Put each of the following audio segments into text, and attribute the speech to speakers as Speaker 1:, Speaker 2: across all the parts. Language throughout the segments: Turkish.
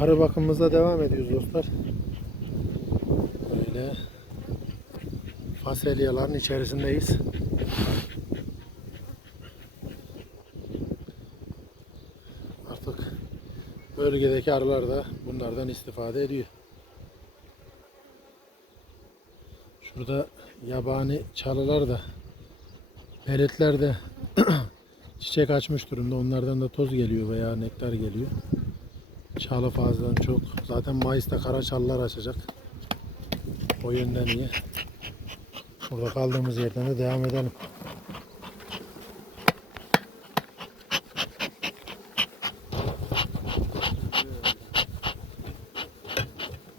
Speaker 1: Arı bakımımıza devam ediyoruz dostlar. Böyle fasulyelerin içerisindeyiz. Artık bölgedeki arılar da bunlardan istifade ediyor. Şurada yabani çalılar da peletler de çiçek açmış durumda. Onlardan da toz geliyor veya nektar geliyor. Çalı fazladan çok. Zaten Mayıs'ta kara çalılar açacak. O yönden iyi. Burada kaldığımız yerden de devam edelim.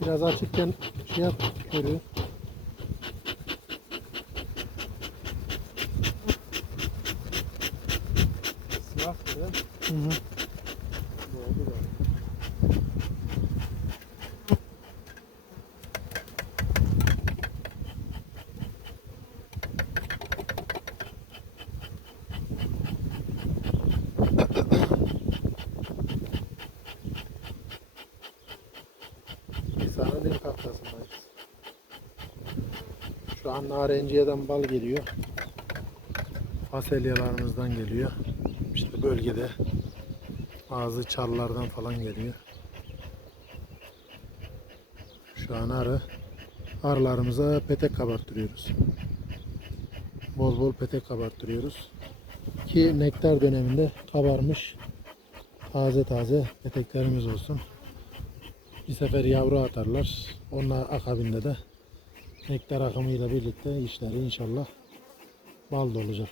Speaker 1: Biraz açıkken şey yap, görüyor. İlk haftasındayız. Şu an narenciyeden bal geliyor. Fasulyelarımızdan geliyor. İşte bölgede bazı çallardan falan geliyor. Şu an arı arılarımıza petek kabarttırıyoruz. Bol bol petek kabarttırıyoruz. Ki nektar döneminde kabarmış taze taze peteklerimiz olsun. Bir sefer yavru atarlar. Onun akabinde de nektar akımıyla birlikte işleri inşallah bal olacak.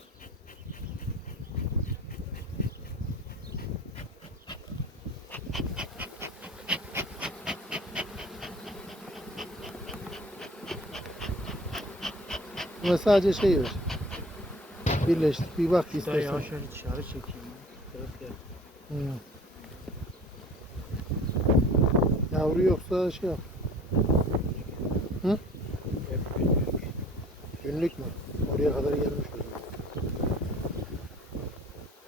Speaker 1: Ama sadece şey var. Birleştik. Bir bak istersen.
Speaker 2: yavaş yavaş dışarı çekeyim.
Speaker 1: Hı. Yavru yoksa şey yap.
Speaker 2: Hep günlük.
Speaker 1: Günlük mü? Oraya kadar gelmiş o zaman.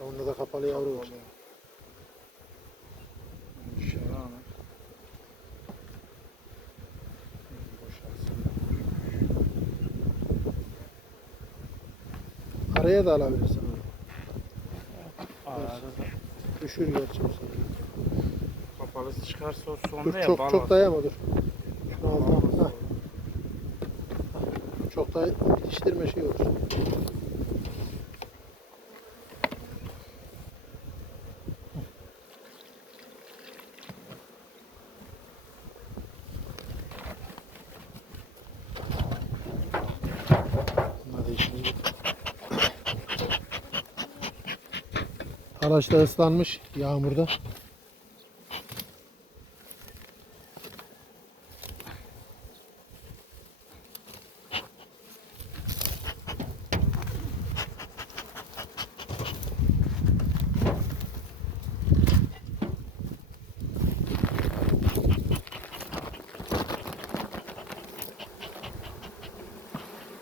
Speaker 1: Onda da kapalı yavru var.
Speaker 2: Dışarı ama. Boşalsın.
Speaker 1: Araya da alabilirsin.
Speaker 2: Arada
Speaker 1: Düşür gerçi bu sefer.
Speaker 2: kapalısı çıkarsa o sonda
Speaker 1: Dur
Speaker 2: ya
Speaker 1: çok çok dayama dur. Şunu. Hah, çok da itiştirme şey olur. Araç da ıslanmış yağmurda.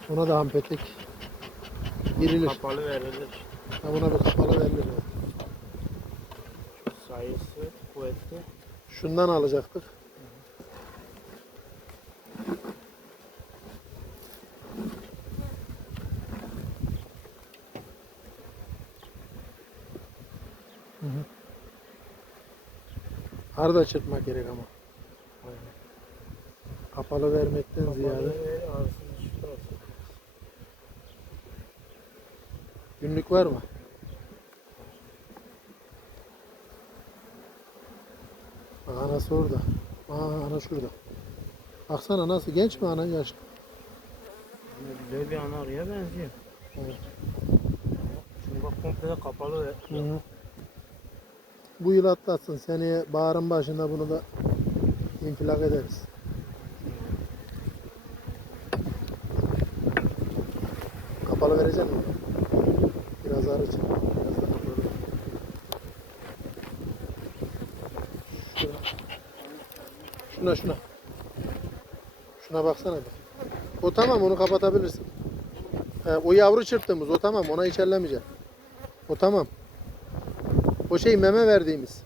Speaker 1: Ona da hampetek girilir.
Speaker 2: Kapalı verilir.
Speaker 1: Ha, buna bir kapalı verilir. Evet.
Speaker 2: Sayısı kuvvetli.
Speaker 1: Şundan alacaktık. Hı hı. Arada çırpmak gerek ama. Kapalı vermekten
Speaker 2: Kapalı
Speaker 1: ziyade.
Speaker 2: olsun.
Speaker 1: Günlük var mı? Bak anası orada. Aa ana şurada. Baksana nasıl genç mi ana yaşlı?
Speaker 2: Güzel bir ana arıya benziyor.
Speaker 1: Evet.
Speaker 2: Şimdi bak komple de kapalı.
Speaker 1: Hı hı. Bu yıl atlatsın. Seneye baharın başında bunu da infilak ederiz. Kapalı vereceğim mi? Biraz arı için. Biraz da kapalı. Şuna. Şuna şuna. Şuna baksana bir. O tamam onu kapatabilirsin. He, o yavru çırptığımız o tamam ona hiç ellemeyeceksin. O tamam. O şey meme verdiğimiz.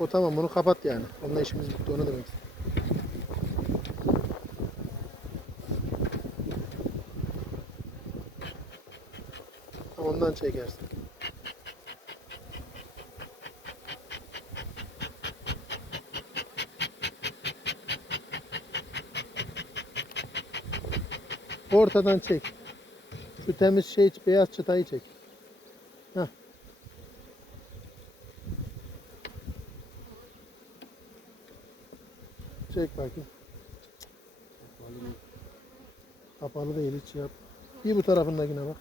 Speaker 1: O tamam bunu kapat yani. Onunla işimiz bitti onu demek istedim. Ondan çekersin. Ortadan çek. Şu temiz şey beyaz çıtayı çek. Heh. Çek bakayım. Kapalı değil hiç yap. Bir bu tarafındakine bak.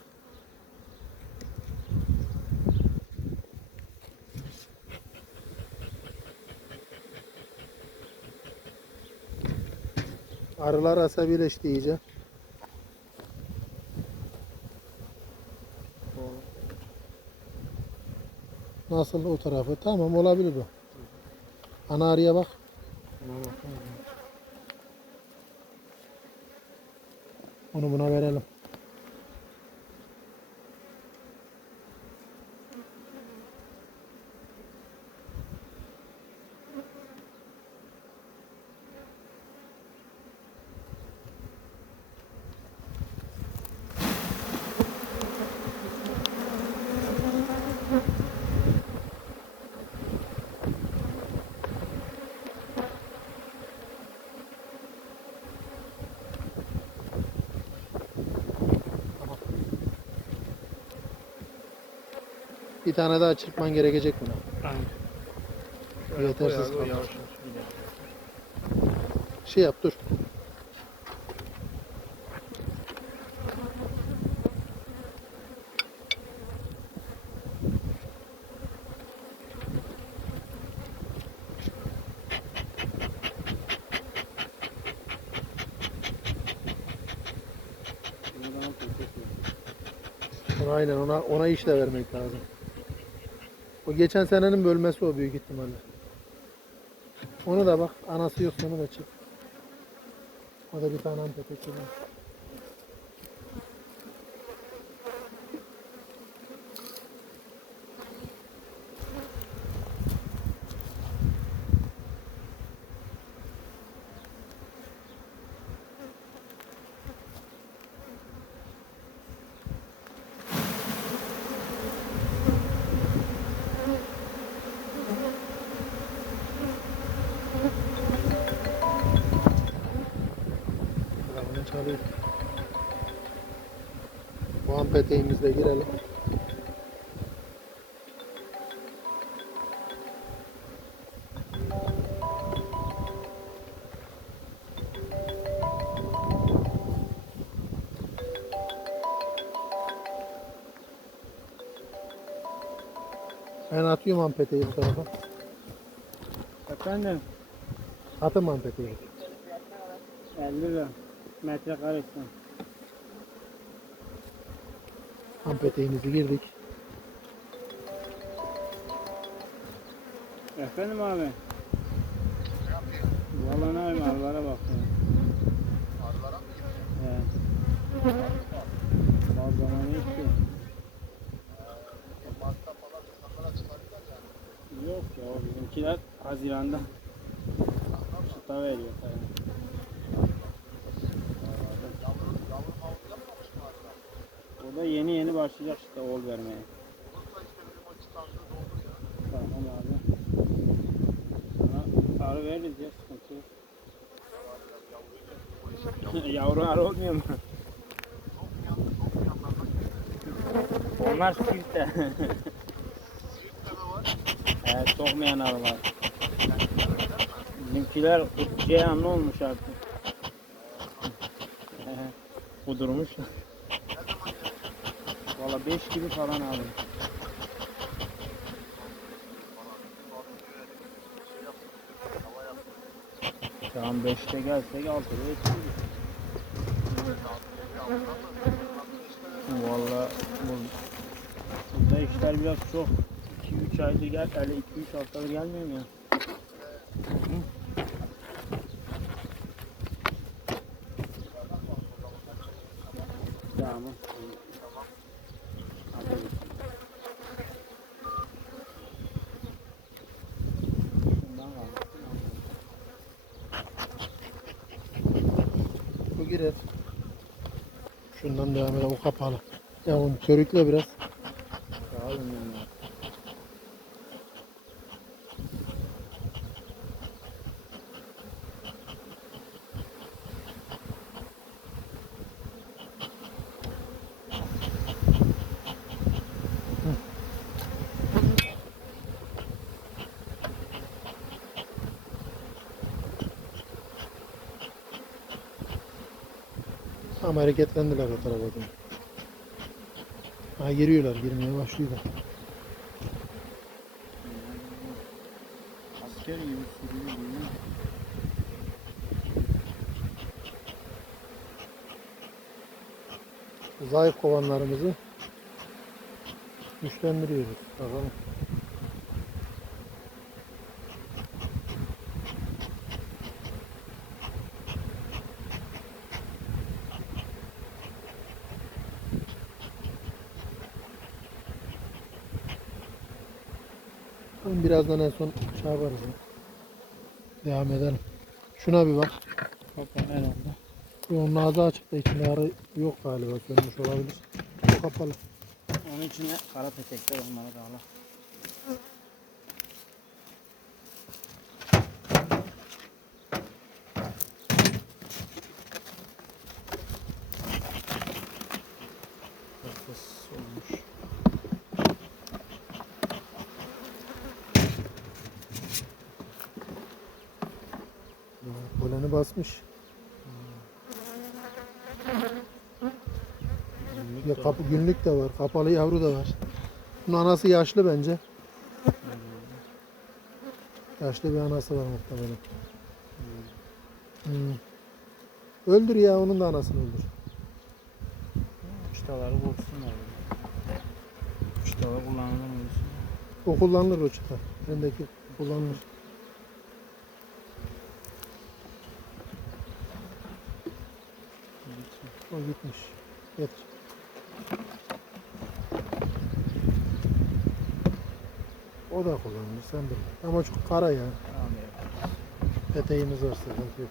Speaker 1: Arılar asabileşti iyice. Nasıl o tarafı? Tamam olabilir bu. Ana bak. Onu buna verelim. Bir tane daha çırpman gerekecek buna.
Speaker 2: Aynen.
Speaker 1: Yetersiz kalmış.
Speaker 2: yavaş.
Speaker 1: Şey yap dur. Aynen ona ona iş de vermek lazım. O geçen senenin bölmesi o büyük ihtimalle. Onu da bak anası yok onu da çık. O da bir tane antep ekmeği. Çalıyor. Puan peteğimizle girelim. Ben atıyorum ampeteyi bu tarafa.
Speaker 2: Efendim?
Speaker 1: Atım ampeteyi.
Speaker 2: 50 lira. Metrekaresi.
Speaker 1: Ampeteğimizi girdik.
Speaker 2: Efendim abi? Valla ne yapayım arılara bakıyorum.
Speaker 3: Arılara mı gidiyorsun?
Speaker 2: He. Bazı zamanı hiç yok.
Speaker 3: Mart'ta falan insanlara yani.
Speaker 2: Yok ya o bizimkiler Haziran'da çıta veriyor falan.
Speaker 3: Yavru, yavru mavru yapmamış mı arılar?
Speaker 2: O da yeni yeni başlayacak işte oğul vermeye. Tamam abi. Sana arı veririz ya sıkıntı yok. Yavru arı olmuyor mu? Onlar
Speaker 3: var?
Speaker 2: evet sokmayan arılar. Bizimkiler Ceyhanlı olmuş artık. Kudurmuş. Valla 5 gibi falan aldım. Tamam 5'te gelsek 6'da yetişiriz. Valla bu, burada işler biraz çok. 2-3 aydır gel, öyle 2-3 haftadır gelmiyor mu ya? Tamam.
Speaker 1: Şundan devam edelim. O kapalı. Ya onu körükle biraz. Ama hareketlendiler o tarafa doğru. Ha giriyorlar, girmeye başlıyorlar.
Speaker 2: Asker gibi sürüyor?
Speaker 1: Zayıf kovanlarımızı güçlendiriyoruz. Bakalım. Birazdan en son şey yaparız. ya. Devam edelim. Şuna bir bak.
Speaker 2: Kapan herhalde.
Speaker 1: Onun ağzı açık da içinde arı yok galiba. Sönmüş olabilir. O kapalı.
Speaker 2: Onun içinde kara petekler onları da ala.
Speaker 1: Kafes olmuş. Ya, Basmış. Ya kapı günlük de var. Kapalı yavru da var. Bunun anası yaşlı bence. Yaşlı bir anası var muhtemelen. Hmm. Öldür ya onun da anasını öldür.
Speaker 2: Çıtaları vursunlar. Çıtalar kullanılır mı?
Speaker 1: O kullanılır o çıta. Bendeki kullanılır. O gitmiş. Getir. O da kullanılır sen bil. Ama çok kara ya.
Speaker 2: Tamam ya.
Speaker 1: Peteğimiz var sıkıntı yok.